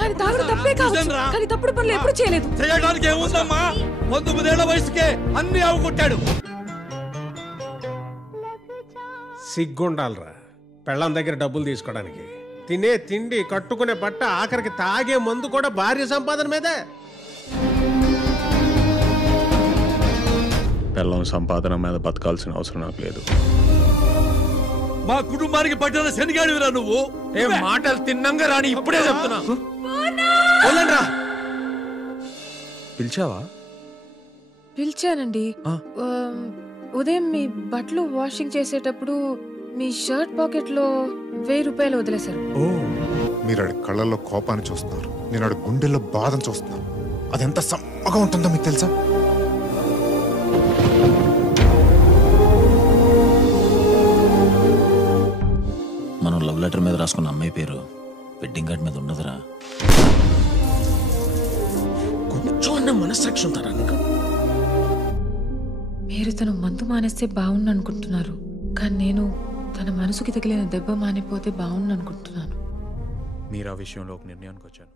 ఆయన తాగుడు తప్పే కావచ్చు, కానీ తప్పుడు పనులు ఎప్పుడు చేయలేదు. చేయడానికి ఏముందమ్మా, 19 ఏళ్ల వయసుకే అన్ని అవగొట్టాడు. సిగ్గుండాలరా పెళ్ళం దగ్గర డబ్బులు తీసుకోవడానికి. తినే తిండి, కట్టుకునే బట్ట, ఆఖరికి తాగే మందు కూడా భార్య సంపాదన మీదే. పెళ్ళం సంపాదన మీద బతకాల్సిన అవసరం నాకు లేదు. మా కుటుంబానికి పట్టిన శనిగాడివిరా నువ్వు. ఏ మాటలు తిన్నంగా రాని ఇప్పుడే చెప్తున్నా. పిలిచావా? పిలిచానండి. ఉదయం మీ బట్టలు వాషింగ్ చేసేటప్పుడు మీ షర్ట్ పాకెట్ లో 1000 రూపాయలు వదిలేశారు. మీరు ఆడి కళ్ళల్లో కోపాన్ని చూస్తున్నారు, నేను ఆడి గుండెల్లో బాధను చూస్తున్నాను. అది ఎంత సమ్మగా ఉంటుందో మీకు తెలుసా? మనం లవ్ లెటర్ మీద రాసుకున్న అమ్మాయి పేరు వెడ్డింగ్ కార్డ్ మీద ఉండదురా. కొంచెం అన్న మనస్సాక్షి ఉంటారా? మీరు తను మందు మానేస్తే బాగుండు అనుకుంటున్నారు, కానీ నేను తన మనసుకి తగిలిన దెబ్బ మానిపోతే బాగుండు అనుకుంటున్నాను. మీరు ఆ విషయంలో ఒక నిర్ణయానికి వచ్చాను.